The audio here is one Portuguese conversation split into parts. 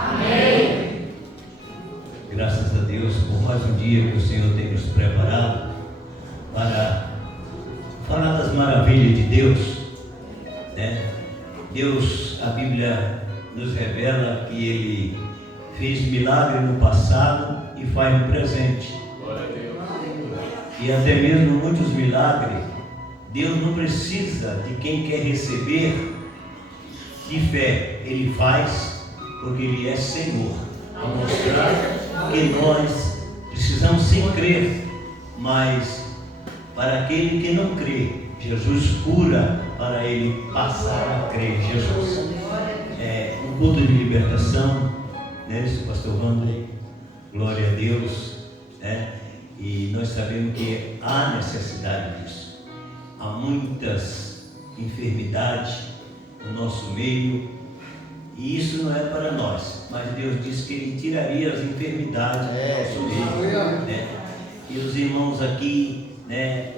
Amém. Graças a Deus por mais um dia que o Senhor tem nos preparado para falar das maravilhas de Deus, né? Deus, a Bíblia nos revela que Ele fez milagre no passado e faz no presente. Glória a Deus. E até mesmo muitos milagres, Deus não precisa de quem quer receber de fé. Ele faz porque Ele é Senhor. Para mostrar que nós precisamos sim crer, mas para aquele que não crê, Jesus cura para ele passar a crer. Jesus é um culto de libertação, né, pastor Wander? Glória a Deus, né? E nós sabemos que há necessidade disso. Há muitas enfermidades no nosso meio, e isso não é para nós, mas Deus disse que Ele tiraria as enfermidades do nosso meio, né? E os irmãos aqui, né,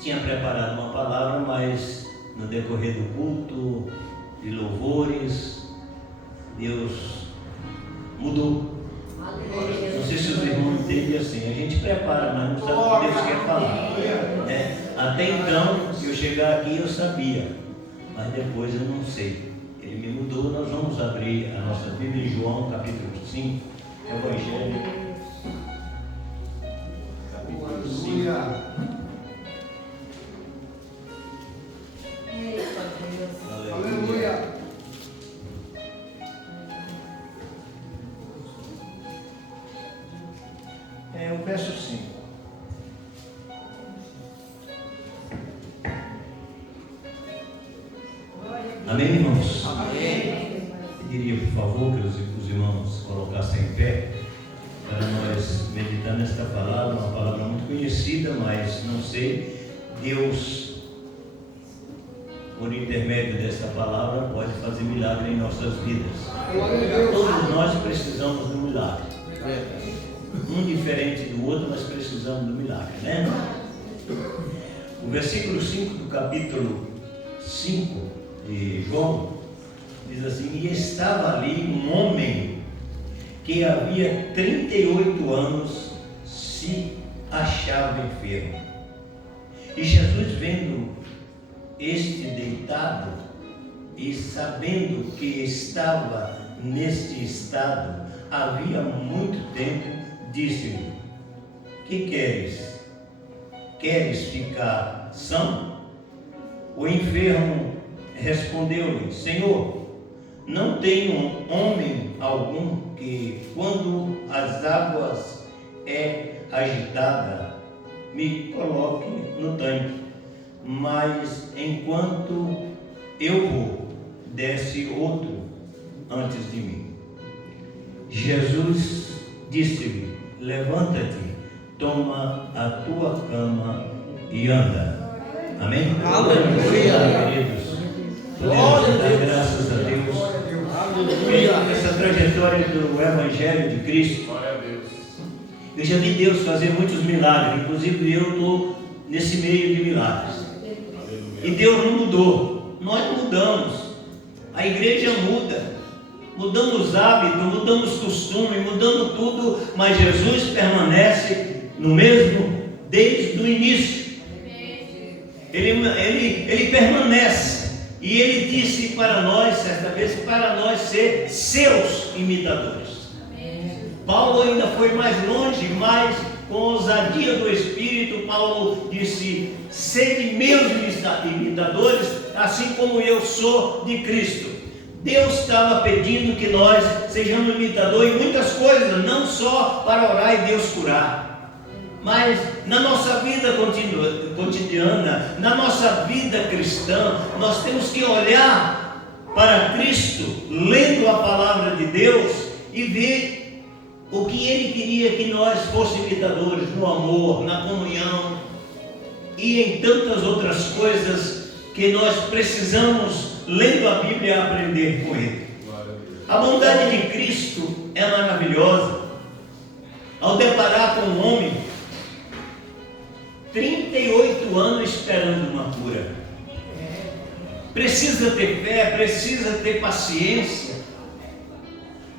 tinham preparado uma palavra, mas no decorrer do culto, de louvores, Deus mudou. Não sei se os irmãos entendem assim, a gente prepara, mas não sabe o que Deus quer falar, né? Até então, se eu chegar aqui eu sabia, mas depois eu não sei. Ele me mudou. Nós vamos abrir a nossa Bíblia em João capítulo 5, Evangelho capítulo 5. Aleluia. É o verso 5. Amém, irmãos? Amém. Pediria, por favor, que os irmãos colocassem em pé para nós meditar nesta palavra, uma palavra muito conhecida, mas não sei, Deus, por intermédio desta palavra, pode fazer milagre em nossas vidas. Todos nós precisamos do milagre. Um diferente do outro, mas precisamos do milagre, né? O versículo 5 do capítulo 5 de João diz assim: e estava ali um homem que havia 38 anos se achava enfermo. E Jesus, vendo este deitado e sabendo que estava neste estado havia muito tempo, disse-lhe: que queres? Queres ficar são? O enfermo respondeu-lhe: Senhor, não tenho homem algum que, quando as águas é agitada, me coloque no tanque, mas enquanto eu vou, desce outro antes de mim. Jesus disse-lhe: levanta-te, toma a tua cama e anda. Amém? Aleluia. Queridos, podemos dar graças a Deus. Aleluia. Essa trajetória do Evangelho de Cristo, Glória a Deus. eu já vi Deus fazer muitos milagres, inclusive eu estou nesse meio de milagres. E Deus não mudou, nós mudamos, a igreja muda, mudamos hábitos, mudamos costumes, mudamos tudo, mas Jesus permanece no mesmo desde o início. Ele permanece, e Ele disse para nós, certa vez, para nós ser seus imitadores. Paulo ainda foi mais longe, mas com ousadia do Espírito, Paulo disse: sede meus imitadores, assim como eu sou de Cristo. Deus estava pedindo que nós sejamos imitadores em muitas coisas, não só para orar e Deus curar, mas na nossa vida cotidiana, na nossa vida cristã, nós temos que olhar para Cristo, lendo a palavra de Deus e ver o que Ele queria que nós fôssemos imitadores no amor, na comunhão e em tantas outras coisas que nós precisamos, lendo a Bíblia, aprender com Ele. A bondade de Cristo é maravilhosa. Ao deparar com um homem, 38 anos esperando uma cura, precisa ter fé, precisa ter paciência.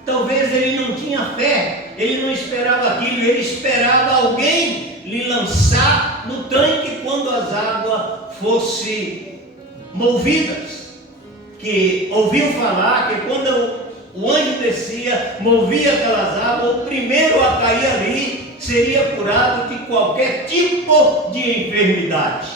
Talvez ele não tinha fé, ele não esperava aquilo, ele esperava alguém lhe lançar no tanque quando as águas fossem movidas. Que ouviu falar que quando o anjo descia, movia aquelas águas, o primeiro a cair ali seria curado de qualquer tipo de enfermidade.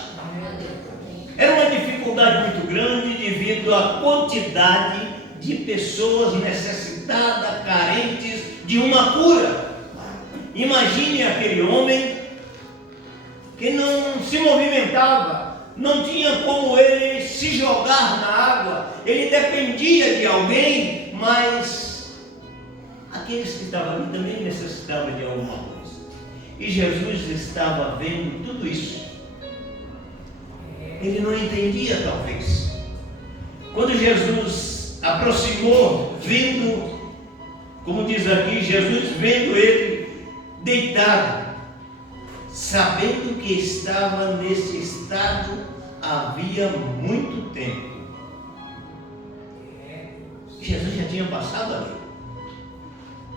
Era uma dificuldade muito grande devido à quantidade de pessoas necessitadas, carentes de uma cura. Imagine aquele homem que não se movimentava, não tinha como ele se jogar na água, ele dependia de alguém, mas aqueles que estavam ali também necessitavam de alguma coisa. E Jesus estava vendo tudo isso. Ele não entendia, talvez. Quando Jesus aproximou, vindo, como diz aqui, Jesus vendo ele deitado, sabendo que estava nesse estado havia muito tempo. Jesus já tinha passado ali,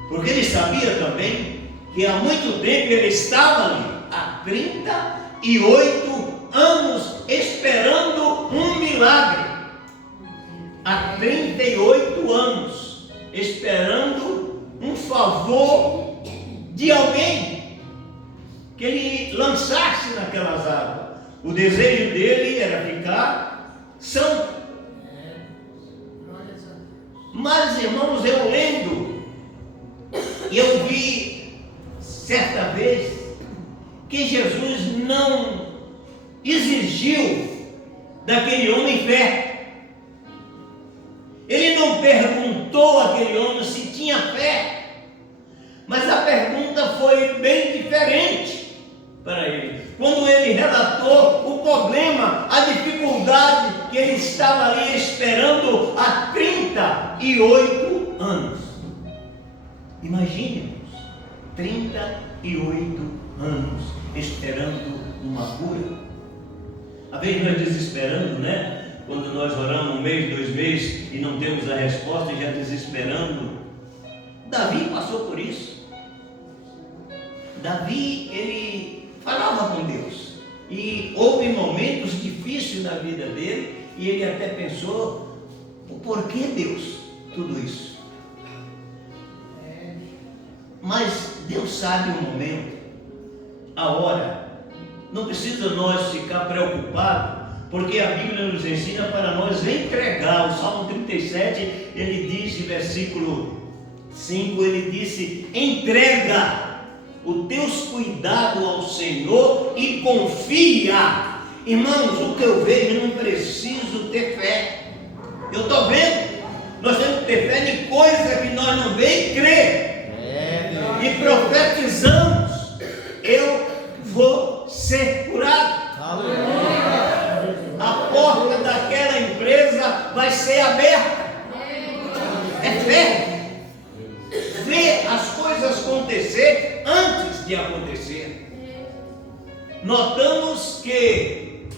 porque ele sabia também que há muito tempo ele estava ali, há 38 anos esperando um milagre. Há 38 anos esperando um favor de alguém que ele lançasse naquelas águas. O desejo dele era ficar santo. Mas, irmãos, eu lendo, eu vi certa vez que Jesus não exigiu daquele homem fé. Ele não perguntou àquele homem se tinha fé, mas a pergunta foi bem diferente para ele. Quando ele relatou o problema, a dificuldade que ele estava ali esperando há 38 anos. Imagine, 38 anos esperando uma cura. Às vezes nós desesperando, né? Quando nós oramos 1 mês, 2 meses e não temos a resposta e já desesperando. Davi passou por isso. Davi, ele falava com Deus. E houve momentos difíceis na vida dele e ele até pensou, o porquê Deus, tudo isso. Mas Deus sabe o momento, a hora. Não precisa nós ficar preocupados, porque a Bíblia nos ensina para nós entregar. O Salmo 37, ele diz, versículo 5, ele disse, entrega os teus cuidados ao Senhor e confia. Irmãos, o que eu vejo, eu não preciso ter fé. Eu estou vendo, nós temos que ter fé em coisa que nós não vemos e crer. E profetizamos, eu vou ser curado. A porta daquela empresa vai ser aberta. É fé. Ver as coisas acontecer antes de acontecer. Notamos que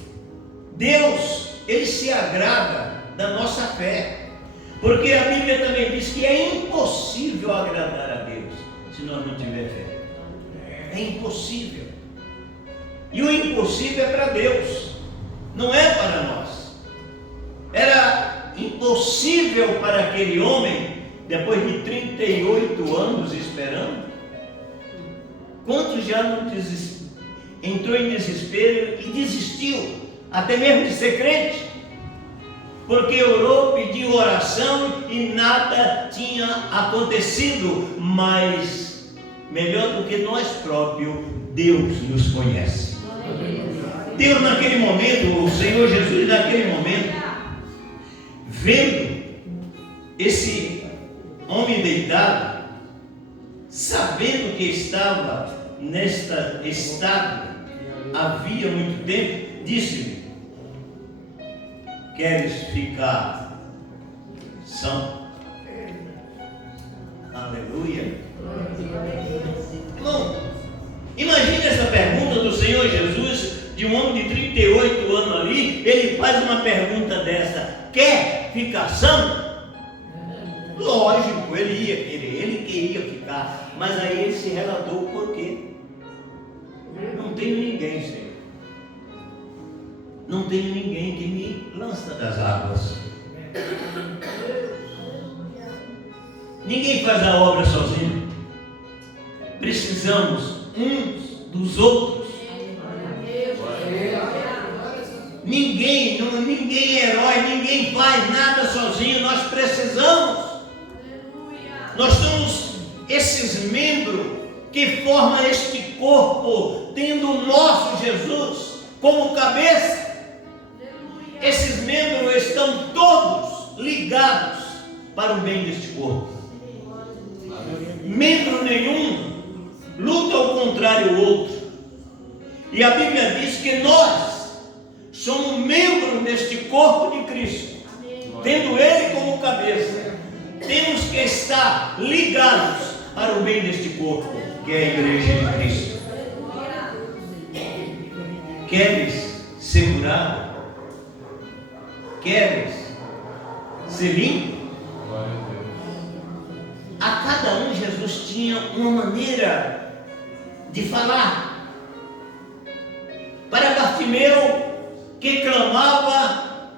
Deus, ele se agrada da nossa fé, porque a Bíblia também diz que é impossível agradar a Deus se nós não tivermos fé. É impossível. E o impossível é para Deus, não é para nós. Era impossível para aquele homem, depois de 38 anos esperando. Quantos já não entrou em desespero e desistiu, até mesmo de ser crente? Porque orou, pediu oração e nada tinha acontecido. Mas, melhor do que nós próprios, Deus nos conhece. Deus naquele momento, o Senhor Jesus naquele momento, vendo esse homem deitado, sabendo que estava neste estado havia muito tempo, disse-lhe, queres ficar são? Aleluia. Irmão, imagine essa pergunta do Senhor Jesus, de um homem de 38 anos ali, ele faz uma pergunta dessa, quer ficar são? Lógico, ele ia querer, ele queria ficar, mas aí ele se relatou o porquê. Não tenho ninguém, Senhor. Não tenho ninguém que me lança das águas. Ninguém faz a obra sozinho. Precisamos uns dos outros. Ninguém é herói, ninguém faz nada sozinho. Nós precisamos. Nós somos esses membros que formam este corpo, tendo o nosso Jesus como cabeça. Esses membros estão todos ligados para o bem deste corpo. Membro nenhum luta ao contrário do outro. E a Bíblia diz que nós somos membros deste corpo de Cristo, tendo Ele como cabeça. Temos que estar ligados para o bem deste corpo, que é a igreja de Cristo. Queres ser curado? Queres ser limpo? A cada um Jesus tinha uma maneira de falar. Para Bartimeu, que clamava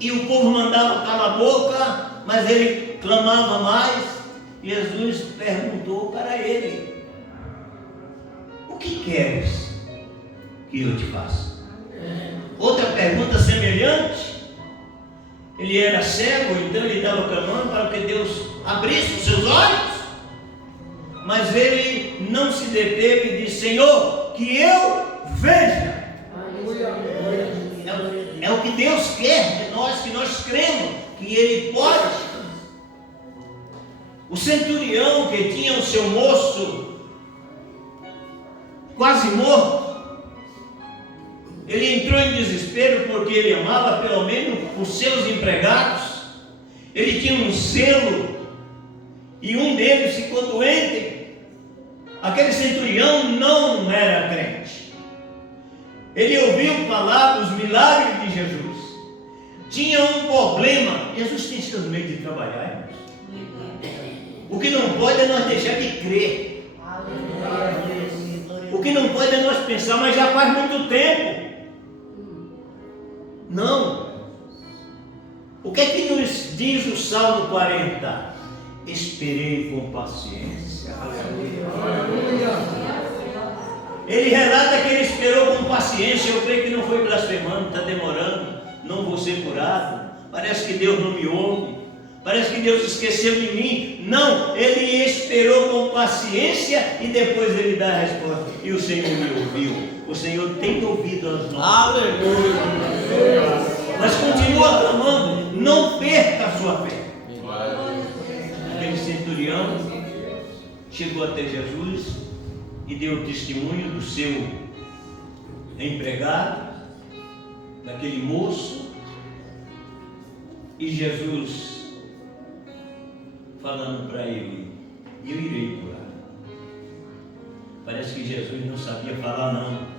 e o povo mandava calar a boca, mas ele clamava mais. Jesus perguntou para ele: o que queres que eu te faça? Outra pergunta semelhante. Ele era cego, então ele estava clamando para que Deus abrisse os seus olhos, mas ele não se deteve e disse: Senhor, que eu veja. É o que Deus quer de nós, que nós cremos que Ele pode. O centurião que tinha o seu moço quase morto, ele entrou em desespero porque ele amava pelo menos os seus empregados. Ele tinha um zelo e um deles ficou doente. Aquele centurião não era crente. Ele ouviu falar dos milagres de Jesus. Tinha um problema. Jesus tem seus meios de trabalhar, irmãos. O que não pode é nós deixar de crer. O que não pode é nós pensar, mas já faz muito tempo. Não. O que é que nos diz o Salmo 40? Esperei com paciência. Ele relata que ele esperou com paciência. Eu creio que não foi blasfemando, está demorando, não vou ser curado. Parece que Deus não me ouve. Parece que Deus esqueceu de mim. Não, ele esperou com paciência e depois ele dá a resposta. E o Senhor me ouviu. O Senhor tem ouvido as nossas. Aleluia! Mas continua clamando. Não perca a sua fé. Aquele centurião chegou até Jesus e deu testemunho do seu empregado, daquele moço. E Jesus falando para ele: eu irei curar. Parece que Jesus não sabia falar não.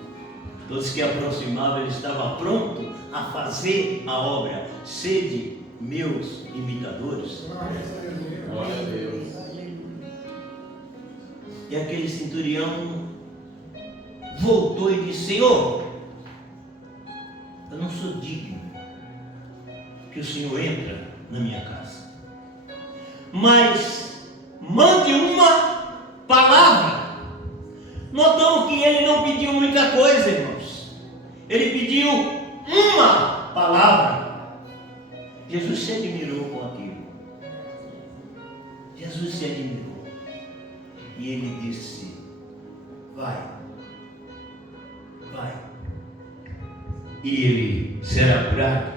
Todos que aproximavam, ele estava pronto a fazer a obra. Sede meus imitadores. Glória a Deus. E aquele centurião voltou e disse: Senhor, eu não sou digno que o Senhor entre na minha casa, mas mande uma palavra. Notamos que ele não pediu muita coisa, irmãos. Ele pediu uma palavra. Jesus se admirou com aquilo. Jesus se admirou. E ele disse: vai, vai, e ele será curado.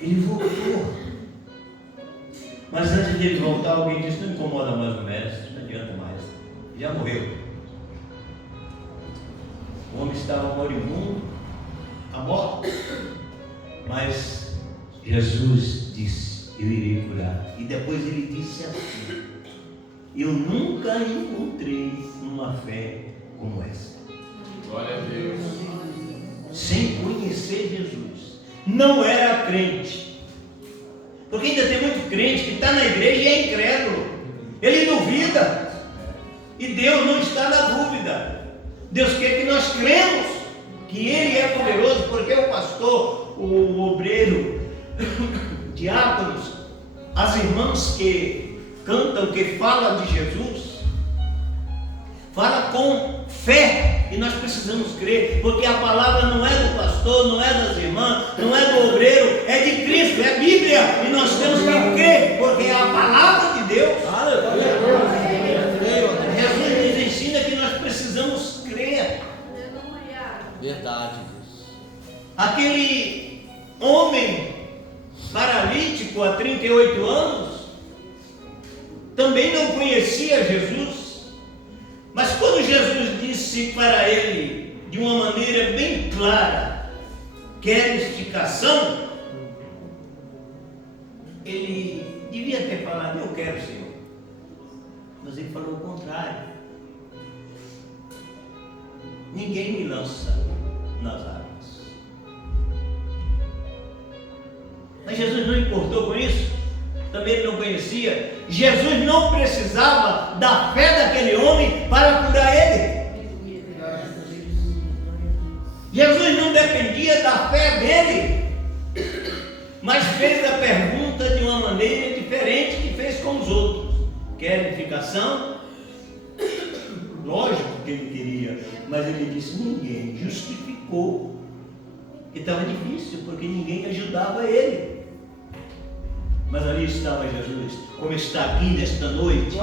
Ele voltou. Mas antes de ele voltar, alguém disse: não incomoda mais o mestre, não adianta mais, já morreu. O homem estava moribundo, a morte. Mas Jesus disse: eu irei curar. E depois ele disse assim: eu nunca encontrei uma fé como essa. Glória a Deus. Sem conhecer Jesus, não era crente. Porque ainda tem muito crente que está na igreja e é incrédulo. Ele duvida. E Deus não está na dúvida. Deus quer que nós cremos que Ele é poderoso, porque o pastor, o obreiro, diáconos, as irmãs que cantam, que falam de Jesus, fala com fé, e nós precisamos crer, porque a palavra não é do pastor, não é das irmãs, não é do obreiro, é de Cristo, é a Bíblia, e nós temos que crer, porque é a palavra de Deus. Jesus nos ensina que nós precisamos crer. Verdade. Aquele homem paralítico há 38 anos também não conhecia Jesus, mas quando Jesus disse para ele de uma maneira bem clara: queres ficação? Ele devia ter falado: eu quero, Senhor. Mas ele falou o contrário: ninguém me lança nas águas. Mas Jesus não importou com isso. Também ele não conhecia. Jesus não precisava da fé daquele homem para curar ele. Jesus não dependia da fé dele, mas fez a pergunta de uma maneira diferente que fez com os outros. Querem ficação? Lógico que ele queria, mas ele disse: ninguém justificou. E estava difícil, porque ninguém ajudava ele. Mas ali estava Jesus, como está aqui nesta noite.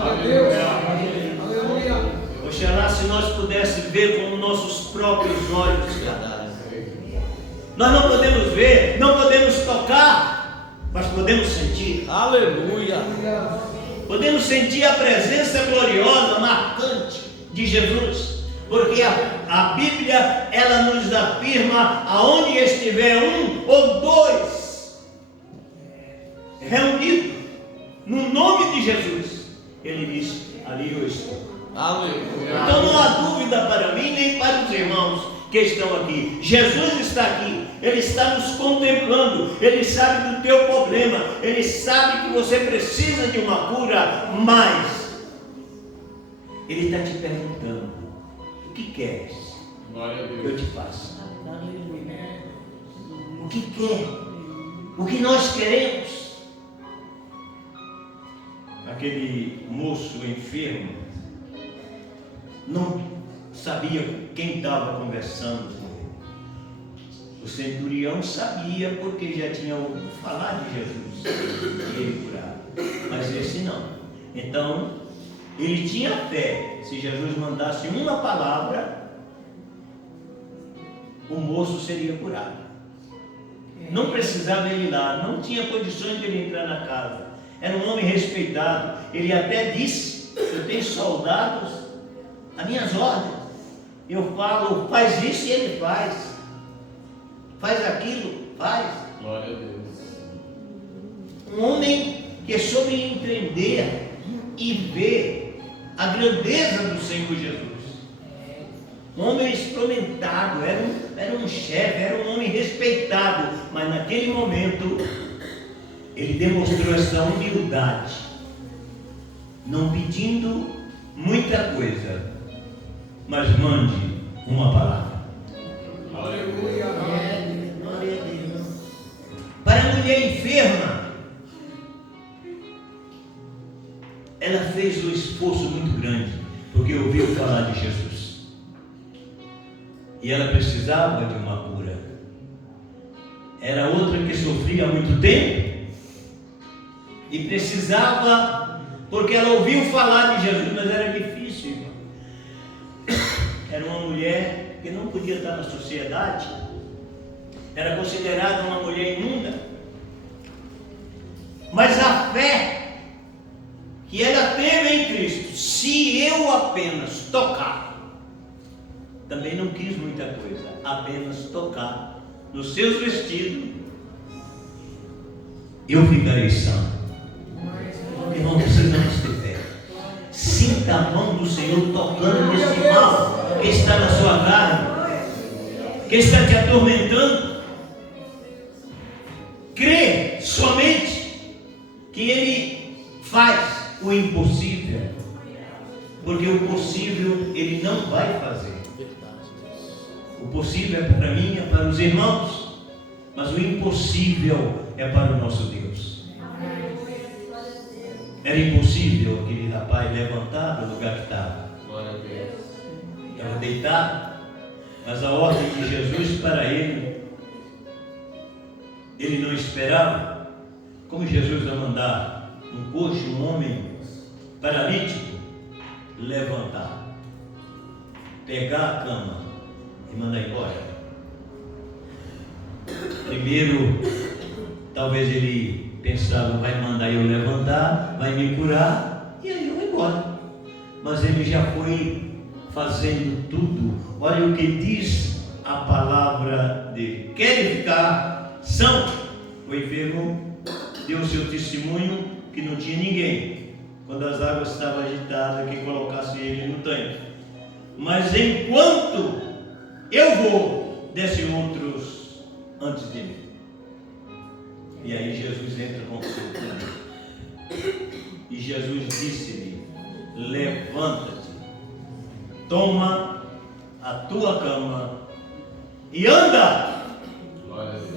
Oxalá se nós pudéssemos ver com nossos próprios olhos. Nós não podemos ver, não podemos tocar, mas podemos sentir. Aleluia. Podemos sentir a presença gloriosa, marcante de Jesus. Porque a Bíblia, ela nos afirma: aonde estiver um ou dois reunidos no nome de Jesus, ele diz: ali eu estou. Aleluia. Então não há dúvida para mim nem para os irmãos que estão aqui. Jesus está aqui, Ele está nos contemplando, Ele sabe do teu problema, Ele sabe que você precisa de uma cura, mas Ele está te perguntando: o que queres? Eu te faço. O que quer? O que nós queremos? Aquele moço enfermo não sabia com quem estava conversando com ele. O centurião sabia, porque já tinha ouvido falar de Jesus e ele curava, mas esse não. Então ele tinha fé: se Jesus mandasse uma palavra, o moço seria curado. Não precisava ele ir lá, não tinha condições de ele entrar na casa. Era um homem respeitado. Ele até disse: eu tenho soldados a minhas ordens. Eu falo, faz isso e ele faz. Faz aquilo, faz. Glória a Deus. Um homem que soube entender e ver a grandeza do Senhor Jesus. Um homem experimentado, era um chefe, era um homem respeitado, mas naquele momento ele demonstrou essa humildade, não pedindo muita coisa, mas mande uma palavra. Aleluia. Glória a Deus. Para a mulher enferma, ela fez um esforço muito grande, porque ouviu falar de Jesus. E ela precisava de uma cura. Era outra que sofria há muito tempo e precisava, porque ela ouviu falar de Jesus, mas era difícil, irmão. Era uma mulher que não podia estar na sociedade, era considerada uma mulher imunda. Mas a fé que ela teve em Cristo: se eu apenas tocar, também não quis muita coisa, apenas tocar nos seus vestidos, eu ficarei sã. Irmão, precisamos ter fé. Sinta a mão do Senhor tocando nesse mal que está na sua carne, que está te atormentando. que Ele faz o impossível, porque o possível Ele não vai fazer. O possível é para mim, é para os irmãos, mas o impossível é para o nosso Deus. Era impossível aquele rapaz levantar do lugar que estava. Glória a Deus. Estava deitado, mas a ordem de Jesus para ele não esperava. Como Jesus vai mandar um coxo, um homem paralítico, levantar, pegar a cama e mandar embora? Primeiro, talvez ele pensava, vai mandar eu levantar, vai me curar, e aí eu vou embora. Mas ele já foi fazendo tudo. Olha o que diz a palavra dele. Querem ficar são? O enfermo deu seu testemunho que não tinha ninguém, quando as águas estavam agitadas, que colocasse ele no tanque. Mas enquanto eu vou, descem outros antes de mim. E aí Jesus entra com o seu plano. E Jesus disse-lhe: levanta-te, toma a tua cama e anda. Glória a Deus.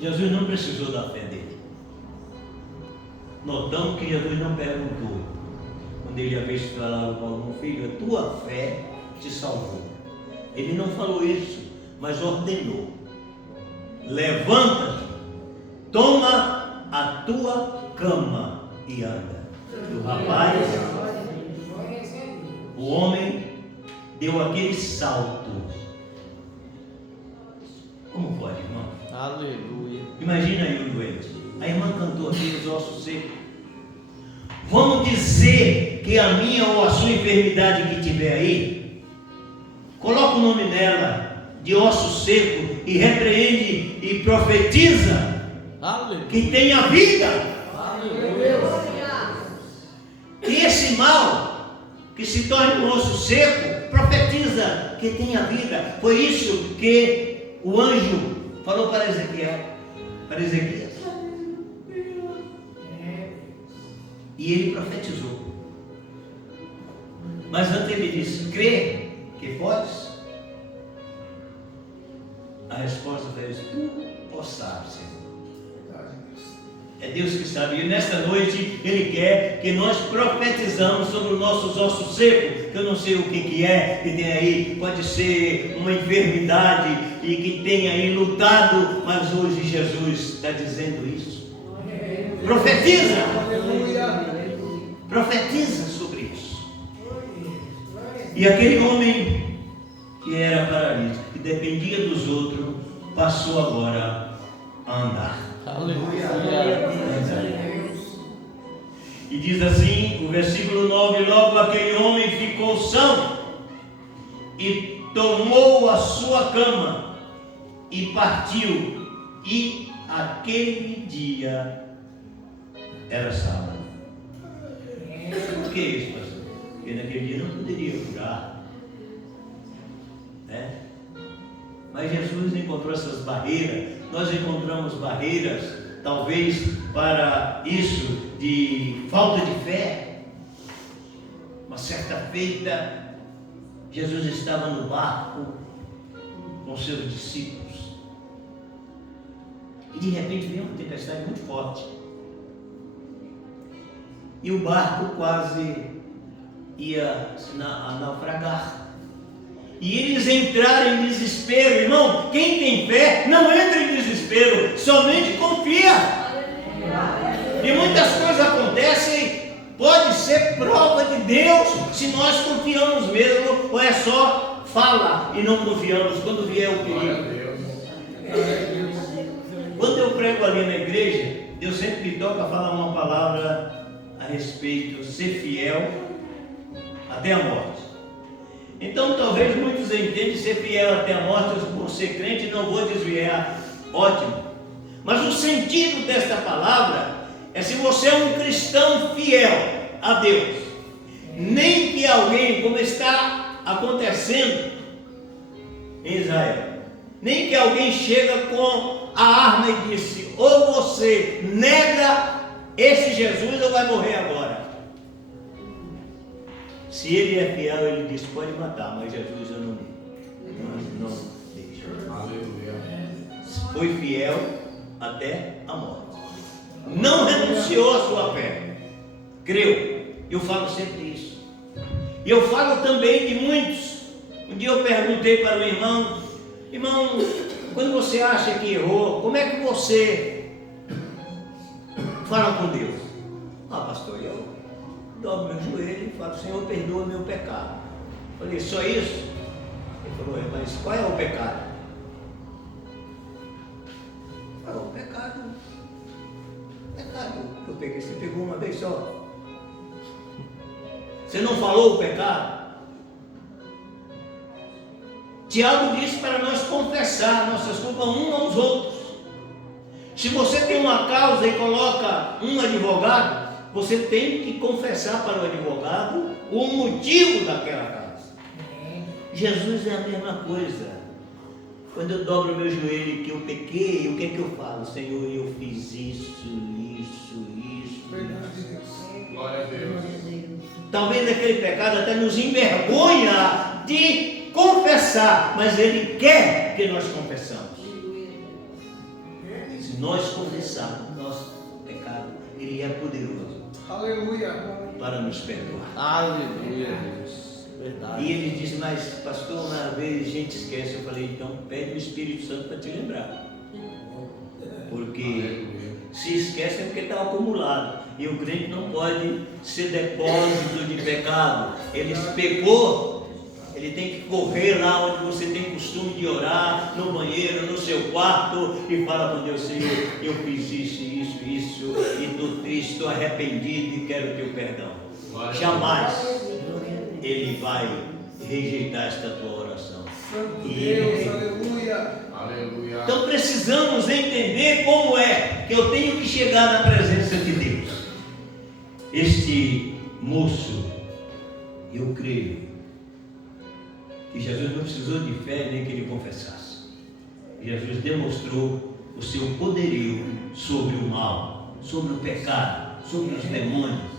Jesus não precisou da fé dele. Notamos que Jesus não perguntou, quando ele havia falado para o filho, a tua fé te salvou. Ele não falou isso, mas ordenou: levanta-te, toma a tua cama e anda. E o rapaz, o homem, deu aquele salto. Como pode, irmão? Aleluia. Imagina aí um doente. A irmã cantou aqui os ossos secos. Vamos dizer que a minha ou a sua enfermidade que tiver aí, coloca o nome dela de osso seco e repreende e profetiza. Aleluia. Que tenha vida. Aleluia. Que esse mal que se torne um osso seco profetiza que tenha vida. Foi isso que o anjo falou para Ezequiel, para Ezequias. E ele profetizou. Mas antes ele disse: crê que podes? A resposta foi: tu possas, Senhor. É Deus que sabe. E nesta noite Ele quer que nós profetizamos sobre os nossos ossos secos, que eu não sei o que é, que tem aí, pode ser uma enfermidade e que tem aí lutado, mas hoje Jesus está dizendo isso. Profetiza! Profetiza sobre isso. E aquele homem que era paralítico, que dependia dos outros, passou agora a andar. Aleluia. E diz assim, o versículo 9: logo aquele homem ficou são e tomou a sua cama e partiu. E aquele dia era sábado. Por que isso, pastor? Porque naquele dia não poderia curar, né? Mas Jesus encontrou essas barreiras. Nós encontramos barreiras, talvez para isso, de falta de fé. Uma certa feita, Jesus estava no barco com seus discípulos. E de repente veio uma tempestade muito forte. E o barco quase ia naufragar. E eles entraram em desespero. Irmão, quem tem fé não entra em desespero, somente confia. E muitas coisas acontecem, pode ser prova de Deus, se nós confiamos mesmo, ou é só fala e não confiamos quando vier o perigo. Quando eu prego ali na igreja, Deus sempre me toca falar uma palavra a respeito, ser fiel até a morte. Então talvez muitos entendem ser fiel até a morte, eu por ser crente não vou desviar, ótimo. Mas o sentido desta palavra é se você é um cristão fiel a Deus, nem que alguém, como está acontecendo em Israel, nem que alguém chega com a arma e disse: ou você nega esse Jesus ou vai morrer agora? Se ele é fiel, ele diz, pode matar, mas Jesus eu não deixo. Aleluia. Foi fiel até a morte. Não renunciou à sua fé. Creu. Eu falo sempre isso. E eu falo também de muitos. Um dia eu perguntei para o irmão, quando você acha que errou, como é que você fala com Deus? Ah, pastor, eu dobro meu joelho e falo, Senhor, perdoa meu pecado. Eu falei, só isso? Ele falou, mas qual é o pecado? Eu falei, o pecado que eu peguei, você pegou uma vez só. Você não falou o pecado? Tiago disse para nós confessar nossas culpas uns aos outros. Se você tem uma causa e coloca um advogado, você tem que confessar para o advogado o motivo daquela causa. Jesus é a mesma coisa. Quando eu dobro meu joelho e que eu pequei, o que é que eu falo? Senhor, eu fiz isso. Glória a Deus. Talvez aquele pecado até nos envergonha de confessar, mas Ele quer que nós confessamos. Se nós confessarmos o nosso pecado, Ele é poderoso. Aleluia. Para nos perdoar. Aleluia, Deus. Verdade. E ele disse, mas pastor, uma vez a gente esquece. Eu falei, então pede o Espírito Santo para te lembrar. Porque se esquece é porque está acumulado. E o crente não pode ser depósito de pecado. Ele pecou, ele tem que correr lá onde você tem costume de orar, no banheiro, no seu quarto, e fala com Deus, Senhor, eu fiz isso, e estou triste, estou arrependido e quero o teu perdão. Jamais ele vai rejeitar esta tua oração. Santo E Deus, ele... aleluia. Aleluia. Então precisamos entender como é que eu tenho que chegar na presença de Deus. Este moço, eu creio que Jesus não precisou de fé nem que ele confessasse. Jesus demonstrou o seu poderio sobre o mal, sobre o pecado, sobre os demônios,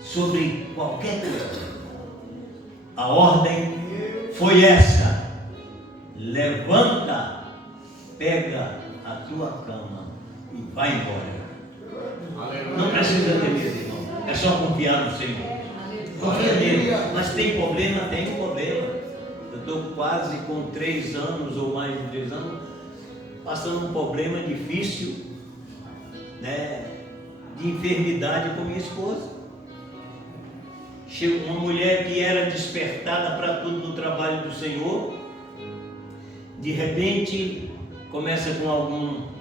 sobre qualquer coisa. A ordem foi essa: levanta, pega a tua cama e vai embora. Aleluia. Não precisa ter medo, irmão. É só confiar no Senhor. Confia nele. Mas tem problema? Tem problema. Eu estou quase com 3 anos ou mais de 3 anos passando um problema difícil, né, de enfermidade com minha esposa. Chegou uma mulher que era despertada para tudo no trabalho do Senhor, de repente começa com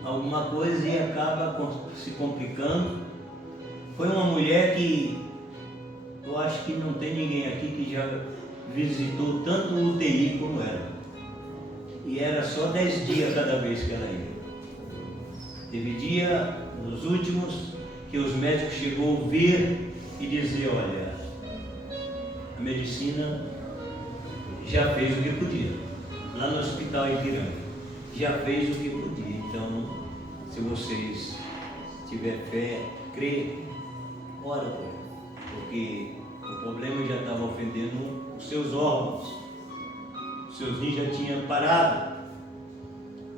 alguma coisa e acaba se complicando. Foi uma mulher que eu acho que não tem ninguém aqui que já visitou tanto o UTI como ela. E era só 10 dias cada vez que ela ia. Teve dia, nos últimos, que os médicos chegou a ver e dizer, olha, a medicina já fez o que podia. Lá no hospital Ipiranga, já fez o que podia. Então, se vocês tiverem fé, crê, ora por ela. Porque o problema já estava ofendendo os seus órgãos. Os seus rins já tinham parado.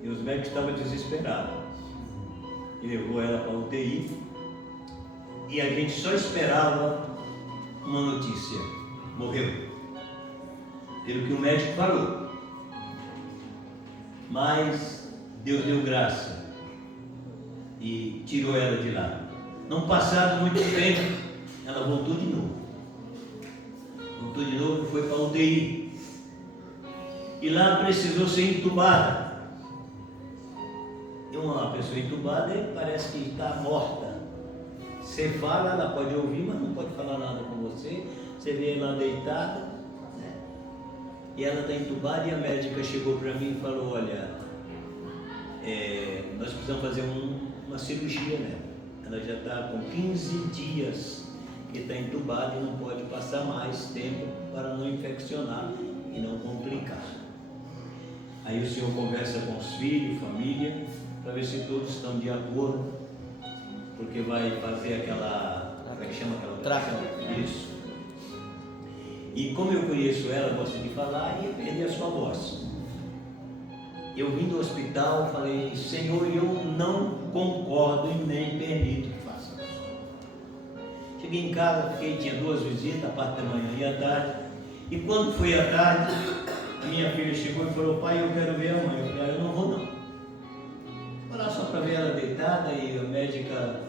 E os médicos estavam desesperados. E levou ela para a UTI. E a gente só esperava uma notícia. Morreu. Pelo que o médico falou. Mas Deus deu graça. E tirou ela de lá. Não passado muito tempo, ela voltou de novo. Voltou de novo e foi para a UTI. E lá precisou ser entubada. E uma pessoa entubada parece que está morta. Você fala, ela pode ouvir, mas não pode falar nada com você. Você vê ela deitada, né? E ela está entubada e a médica chegou para mim e falou, olha, nós precisamos fazer uma cirurgia nela. Ela já está com 15 dias que está entubada e não pode passar mais tempo para não infeccionar e não complicar. Aí o senhor conversa com os filhos, família, para ver se todos estão de acordo. porque vai fazer aquela, como é que chama aquela Traca. Isso. E como eu conheço ela, gosto de falar, ia perder a sua voz. Eu vim do hospital, falei, Senhor, eu não concordo e nem permito que faça isso. Cheguei em casa, tinha 2 visitas, a parte da manhã e à tarde. E quando foi à tarde, a minha filha chegou e falou, pai, eu quero ver a mãe. Eu falei, eu não vou não. Vou lá só para ver ela deitada, e a médica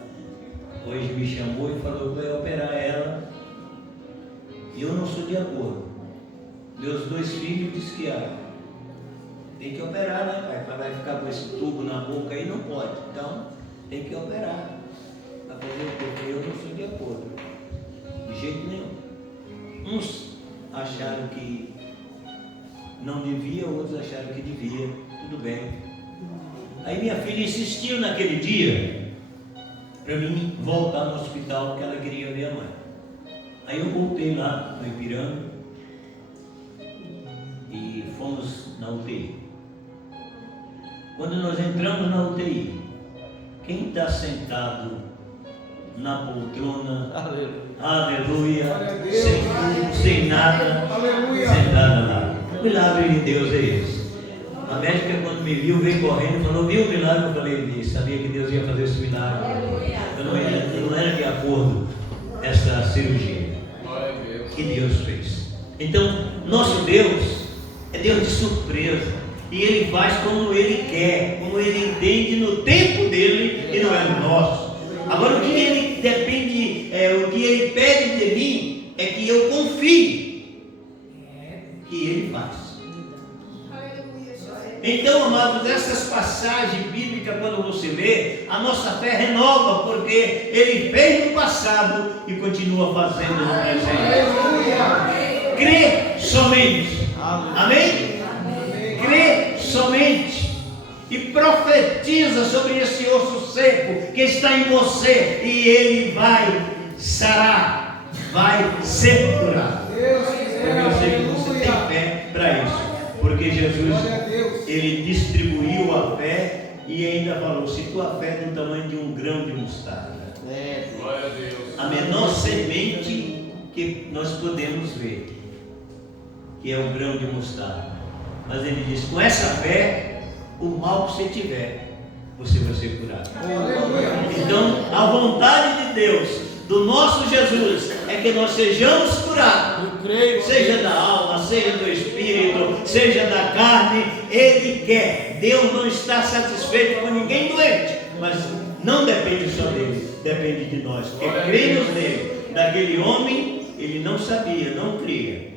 hoje me chamou e falou que vai operar ela. E eu não sou de acordo. Meus 2 filhos disseram que tem que operar, né, pai? Vai ficar com esse tubo na boca aí, não pode. Então, tem que operar. Para fazer o quê? Porque eu não sou de acordo. De jeito nenhum. Uns acharam que não devia, outros acharam que devia. Tudo bem. Aí minha filha insistiu naquele dia para mim voltar no hospital porque ela queria ver a mãe. Aí eu voltei lá no Ipiranga e fomos na UTI. Quando nós entramos na UTI, quem está sentado na poltrona, aleluia, sem tudo, sem nada, sentada lá? O milagre de Deus é esse. A médica, quando me viu, veio correndo e falou, viu o milagre? Eu falei, sabia que Deus ia fazer esse milagre. Eu não era de acordo essa cirurgia que Deus fez. Então, nosso Deus é Deus de surpresa. E Ele faz como Ele quer, como Ele entende no tempo dEle e não é no nosso. Agora, o que Ele depende, o que Ele pede de mim é que eu confie que Ele faz. Então, amados, essas passagens bíblicas, quando você lê, a nossa fé renova, porque Ele fez no passado e continua fazendo no presente. Crê somente. Amém? Crê somente e profetiza sobre esse osso seco que está em você e ele vai sarar, vai ser curado. Porque eu sei que você tem fé para isso, porque Jesus, ele distribuiu a fé e ainda falou, se tua fé é do tamanho de um grão de mostarda, Glória a Deus. a menor semente que nós podemos ver, que é o grão de mostarda. Mas ele diz, com essa fé, o mal que você tiver, você vai ser curado. Então, a vontade de Deus, do nosso Jesus, é que nós sejamos curados. Seja da alma, seja do espírito, seja da carne, Ele quer. Deus não está satisfeito com ninguém doente, mas não depende só dele, depende de nós. Porque cremos nele. Daquele homem, ele não sabia, não cria.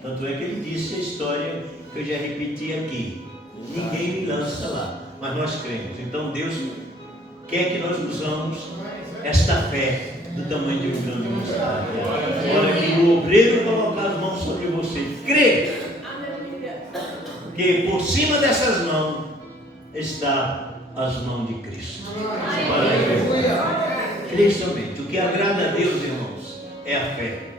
Tanto é que ele disse a história que eu já repeti aqui. Ninguém me lança lá, mas nós cremos. Então Deus quer que nós usamos esta fé do tamanho de um grão de mostarda. Olha que o obreiro colocar as mãos sobre você. Crê que por cima dessas mãos está as mãos de Cristo. Crê somente. O que agrada a Deus, irmãos, é a fé.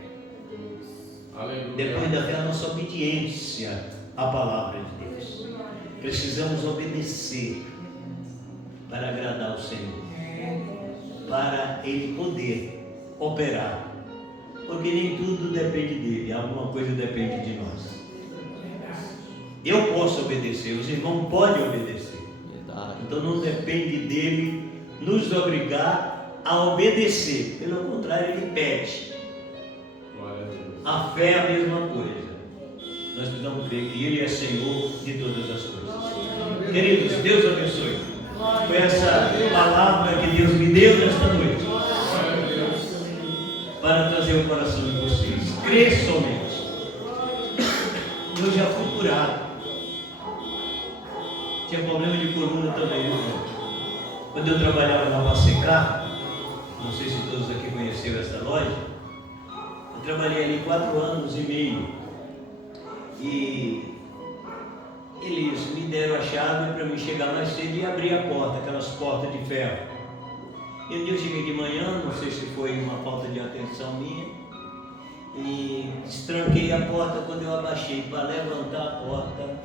Depois da fé, a nossa obediência à palavra de Deus. Precisamos obedecer para agradar o Senhor, para Ele poder operar, porque nem tudo depende dele, alguma coisa depende de nós. Eu posso obedecer, os irmãos podem obedecer, então não depende dele nos obrigar a obedecer, pelo contrário, ele pede. A fé é a mesma coisa. Nós precisamos crer que Ele é Senhor de todas as coisas. Queridos, Deus abençoe. Foi essa palavra que Deus me deu nesta noite para trazer o coração de vocês. Crê somente. Eu já fui curado. Tinha problema de coluna também. Quando eu trabalhava na Passecar, não sei se todos aqui conheceram essa loja, eu trabalhei ali 4 anos e meio. E eles me deram a chave para mim chegar mais cedo e abrir a porta, aquelas portas de ferro. E um dia eu cheguei de manhã, não sei se foi uma falta de atenção minha, e destranquei a porta. Quando eu abaixei para levantar a porta,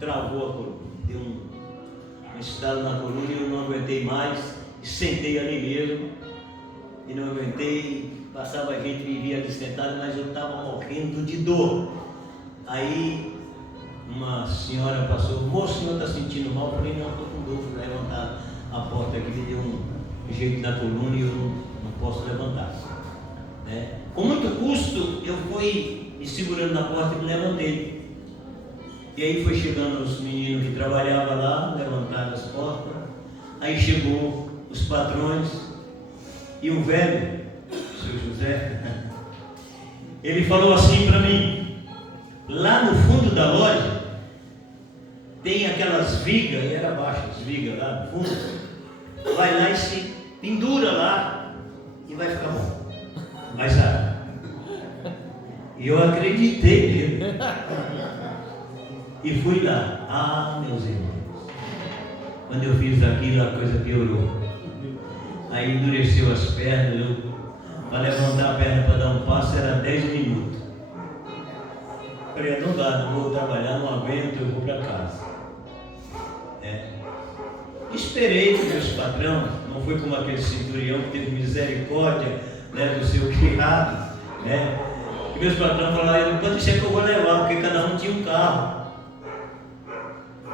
travou a coluna. Deu um estalo na coluna e eu não aguentei mais. sentei ali mesmo e não aguentei. Passava a gente, me via ali sentado, mas eu estava morrendo de dor. Aí uma senhora passou: moço, o senhor está sentindo mal? Eu falei: não, estou com dor. Fui levantar a porta aqui, me deu um jeito na coluna e eu não posso levantar, né? Com muito custo eu fui me segurando na porta e me levantei. E aí foi chegando os meninos que trabalhavam lá, levantaram as portas. Aí chegou os patrões e o velho, o seu José, ele falou assim para mim: lá no fundo da loja tem aquelas vigas, e era baixo as vigas lá no fundo, vai lá e se pendura lá e vai ficar bom. Vai sarar. E eu acreditei nele e fui lá. Ah, meus irmãos, quando eu fiz aquilo a coisa piorou. Aí endureceu as pernas, para levantar a perna para dar um passo era 10 minutos. Falei: não dá, não vou trabalhar, não aguento, eu vou para casa. Esperei que meus patrões, não foi como aquele centurião que teve misericórdia, né, do seu criado, né? E meus patrões falaram: não pode deixar que eu vou levar, porque cada um tinha um carro.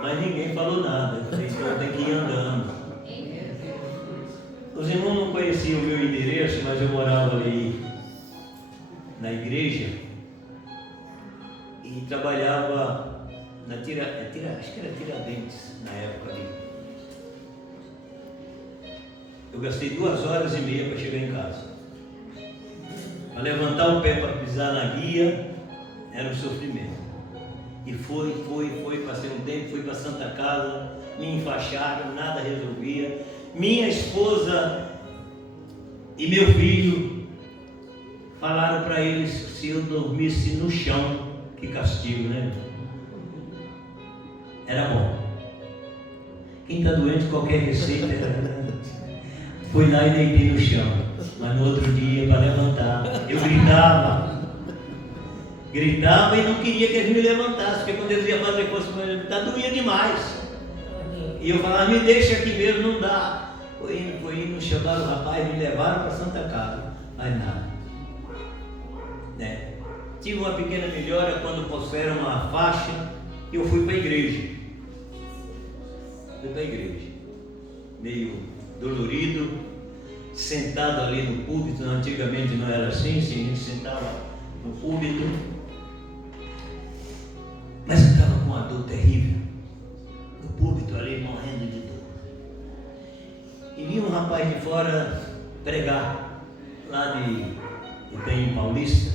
Mas ninguém falou nada. Eu falei: então tem que ir andando. Os irmãos não conheciam o meu endereço, mas eu morava ali na igreja e trabalhava na acho que era Tiradentes na época ali. Eu gastei 2h30 para chegar em casa. Para levantar o pé para pisar na guia era um sofrimento. E foi, passei um tempo, fui para Santa Casa, me enfaixaram, nada resolvia. Minha esposa e meu filho falaram para eles se eu dormisse no chão, que castigo, né? Era bom. Quem está doente, qualquer receita era... Fui lá e deitei no chão, mas no outro dia, para levantar, eu gritava e não queria que eles me levantassem, porque quando eles iam fazer coisa para ele, doía demais. E eu falava: me deixa aqui mesmo, não dá. Foi indo, chamaram o rapaz, me levaram para Santa Casa, mas nada. Né? Tive uma pequena melhora quando puseram uma faixa e eu fui para a igreja. Meio dolorido, sentado ali no púlpito. Antigamente não era assim, a gente sentava no púlpito, mas eu estava com uma dor terrível, no púlpito ali, morrendo de dor. E vi um rapaz de fora pregar, lá de Itaim Paulista,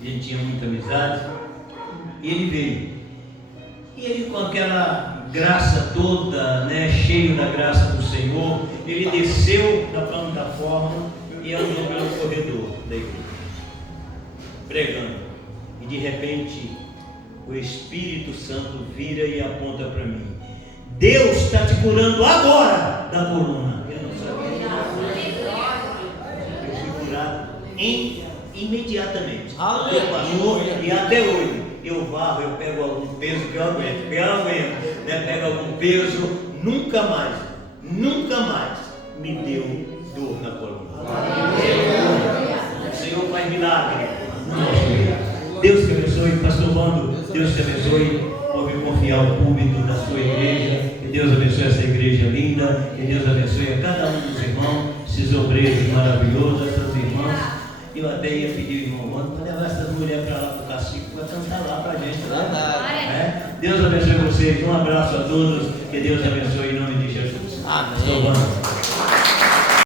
a gente tinha muita amizade, e ele veio. E ele, com aquela graça toda, né, cheio da graça do Senhor, ele desceu da plataforma e andou pelo corredor da igreja, pregando. E de repente, o Espírito Santo vira e aponta para mim: Deus está te curando agora da coluna. Eu não sabia. Eu fui curado imediatamente. E até hoje eu varro, eu pego algum peso que eu aguento, né? Pego algum peso, nunca mais me deu dor na coluna. O Senhor faz milagre. Deus te abençoe, pastor Wando. Deus te abençoe por me confiar o púlpito da sua igreja. Que Deus abençoe essa igreja linda. Que Deus abençoe a cada um dos irmãos, esses obreiros maravilhosos, essas irmãs. Eu até ia pedir ao irmão Wando para levar essas mulheres para lá para o cacique, para cantar lá para a gente. Né? Deus abençoe vocês. Um abraço a todos. Que Deus abençoe em nome de Jesus. Amém. Pastor Wando.